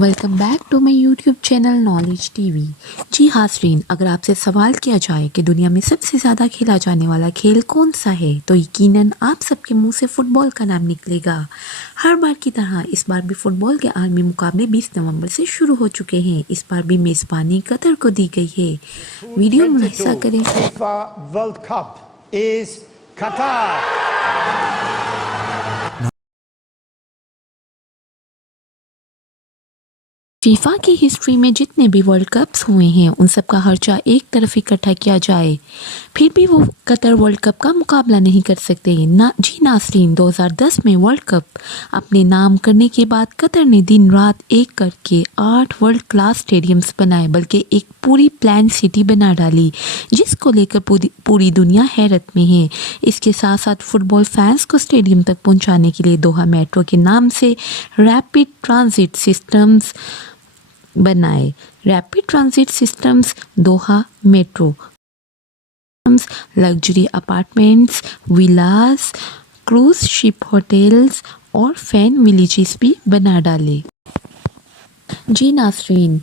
Welcome back to my YouTube channel knowledge TV. جی حاضرین، اگر آپ سے سوال کیا جائے کہ دنیا میں سب سے زیادہ کھیلا جانے والا کھیل کون سا ہے تو یقیناً آپ سب کے منہ سے فٹ بال کا نام نکلے گا۔ ہر بار کی طرح اس بار بھی فٹ بال کے عالمی مقابلے 20 نومبر سے شروع ہو چکے ہیں۔ اس بار بھی میزبانی قطر کو دی گئی ہے۔ ویڈیو ملاحظہ کریں۔ FIFA World Cup is Qatar. FIFA کی ہسٹری میں جتنے بھی ورلڈ کپس ہوئے ہیں ان سب کا خرچہ ایک طرف اکٹھا کیا جائے پھر بھی وہ قطر ورلڈ کپ کا مقابلہ نہیں کر سکتے۔ جی ناظرین، 2010 میں ورلڈ کپ اپنے نام کرنے کے بعد قطر نے دن رات ایک کر کے 8 ورلڈ کلاس اسٹیڈیمز بنائے، بلکہ ایک پوری پلان سٹی بنا ڈالی جس کو لے کر پوری دنیا حیرت میں ہے۔ اس کے ساتھ ساتھ فٹ بال فینس کو اسٹیڈیم تک پہنچانے کے لیے دوحہ میٹرو کے نام سے ریپڈ ٹرانزٹ سسٹمز بنائے۔ Rapid transit systems Doha metro luxury apartments, villas, cruise ship hotels اور فین ولیجز بھی بنا ڈالے۔ جی ناظرین،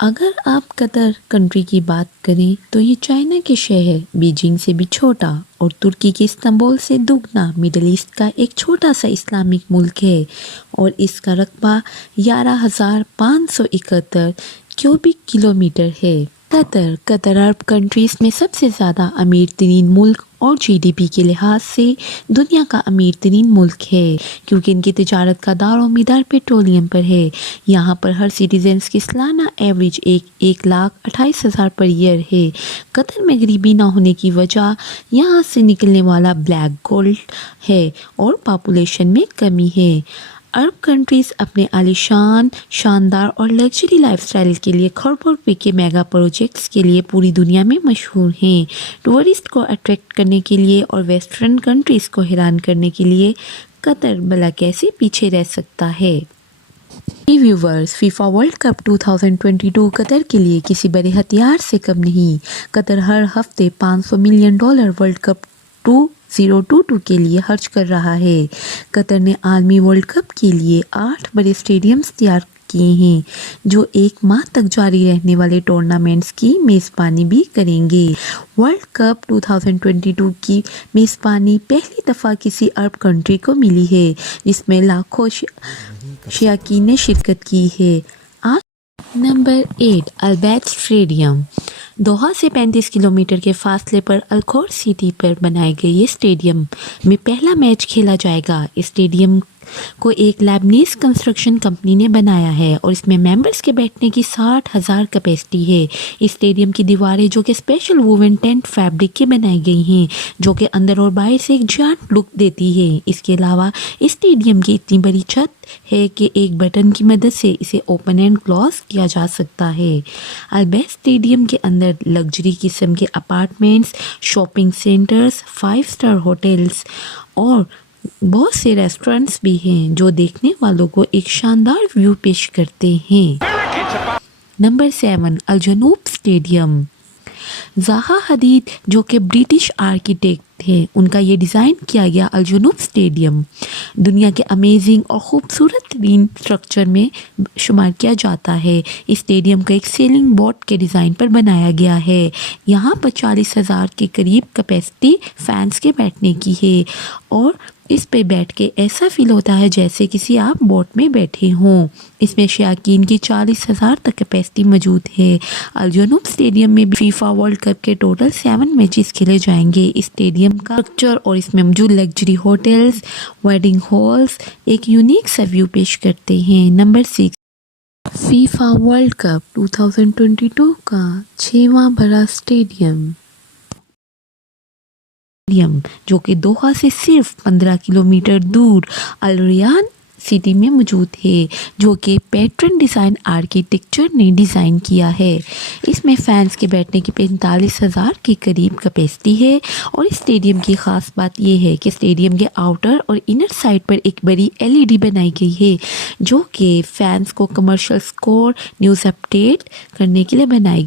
اگر آپ قطر کنٹری کی بات کریں تو یہ چائنا کے شہر بیجنگ سے بھی چھوٹا اور ترکی کے استنبول سے دگنا مڈل ایسٹ کا ایک چھوٹا سا اسلامک ملک ہے، اور اس کا رقبہ 11,571 کیوبک کلومیٹر ہے۔ قطر عرب کنٹریز میں سب سے زیادہ امیر ترین ملک اور جی ڈی پی کے لحاظ سے دنیا کا امیر ترین ملک ہے، کیونکہ ان کی تجارت کا دار و مدار پیٹرولیم پر ہے۔ یہاں پر ہر سٹیزنز کی سالانہ ایوریج 1,28,000 پر ایئر ہے۔ قطر میں غریبی نہ ہونے کی وجہ یہاں سے نکلنے والا بلیک گولڈ ہے اور پاپولیشن میں کمی ہے۔ عرب کنٹریز اپنے عالیشان، شاندار اور لگژری لائف سٹائل کے لیے کروڑوں روپے کے میگا پروجیکٹس کے لیے پوری دنیا میں مشہور ہیں۔ ٹورسٹ کو اٹریکٹ کرنے کے لیے اور ویسٹرن کنٹریز کو حیران کرنے کے لیے قطر بھلا کیسے پیچھے رہ سکتا ہے۔ ویورز، فیفا ورلڈ کپ 2022 قطر کے لیے کسی بڑے ہتھیار سے کم نہیں۔ قطر ہر ہفتے $500 ملین ورلڈ کپ 2022 کے لیے خرچ کر رہا ہے۔ قطر نے عالمی ورلڈ کپ کے لیے 8 بڑے اسٹیڈیمز تیار کیے ہیں جو ایک ماہ تک جاری رہنے والے ٹورنامنٹس کی میزبانی بھی کریں گے۔ ورلڈ کپ 2022 کی میزبانی پہلی دفعہ کسی عرب کنٹری کو ملی ہے، جس میں لاکھوں شائقین نے شرکت کی ہے۔ Number 8، البیت stadium. دوحہ سے 35 کلومیٹر کے فاصلے پر الخور سٹی پر بنائے گئے یہ اسٹیڈیم میں پہلا میچ کھیلا جائے گا۔ اسٹیڈیم کو ایک لیبنیز کنسٹرکشن کمپنی نے بنایا ہے اور اس میں ممبرز کے بیٹھنے کی 60,000 کیپیسٹی ہے۔ اسٹیڈیم کی دیواریں جو کہ اسپیشل ووون ٹینٹ فیبرک کی بنائی گئی ہیں، جو کہ اندر اور باہر سے ایک جائنٹ لک دیتی ہے۔ اس کے علاوہ اسٹیڈیم کی اتنی بڑی چھت ہے کہ ایک بٹن کی مدد سے اسے اوپن اینڈ کلوز کیا جا سکتا ہے۔ البیت اسٹیڈیم کے اندر لگژری قسم کے apartments, shopping centres, 5 star hotels اور بہت سے ریسٹورنٹس بھی ہیں جو دیکھنے والوں کو ایک شاندار ویو پیش کرتے ہیں۔ Number 7، الجنوب stadium. زاہا حدید جو کہ برٹش آرکیٹیکٹ ہیں، ان کا یہ ڈیزائن کیا گیا الجنوب اسٹیڈیم دنیا کے امیزنگ اور خوبصورت ترین اسٹرکچر میں شمار کیا جاتا ہے۔ اسٹیڈیم کا ایک سیلنگ بورڈ کے ڈیزائن پر بنایا گیا ہے۔ یہاں پر 40,000 کے قریب کیپیسٹی فینس کے بیٹھنے کی ہے اور اس پہ بیٹھ کے ایسا فیل ہوتا ہے جیسے کسی آپ بوٹ میں بیٹھے ہوں۔ اس میں شائقین کی 40,000 تک کیپیسٹی موجود ہے۔ الجنوب اسٹیڈیم میں فیفا ورلڈ کپ کے ٹوٹل 7 میچز کھیلے جائیں گے۔ اسٹیڈیم کا اسٹرکچر اور اس میں موجود لگژری ہوٹلز، ویڈنگ ہالز ایک یونیک سا ویو پیش کرتے ہیں۔ نمبر 6، فیفا ورلڈ کپ 2022 کا 6واں بڑا اسٹیڈیم، جو کہ دوحہ سے صرف 15 کلومیٹر دور الریان سٹی میں موجود ہے، جو کہ پیٹرن ڈیزائن آرکیٹیکچر نے ڈیزائن کیا ہے۔ اس میں فینس کے بیٹھنے کی 45,000 کے قریب کیپیسٹی ہے، اور اسٹیڈیم کی خاص بات یہ ہے کہ اسٹیڈیم کے آؤٹر اور انر سائڈ پر ایک بڑی LED بنائی گئی ہے، جو کہ فینس کو کمرشل سکور نیوز اپڈیٹ کرنے کے لیے بنائی گئی۔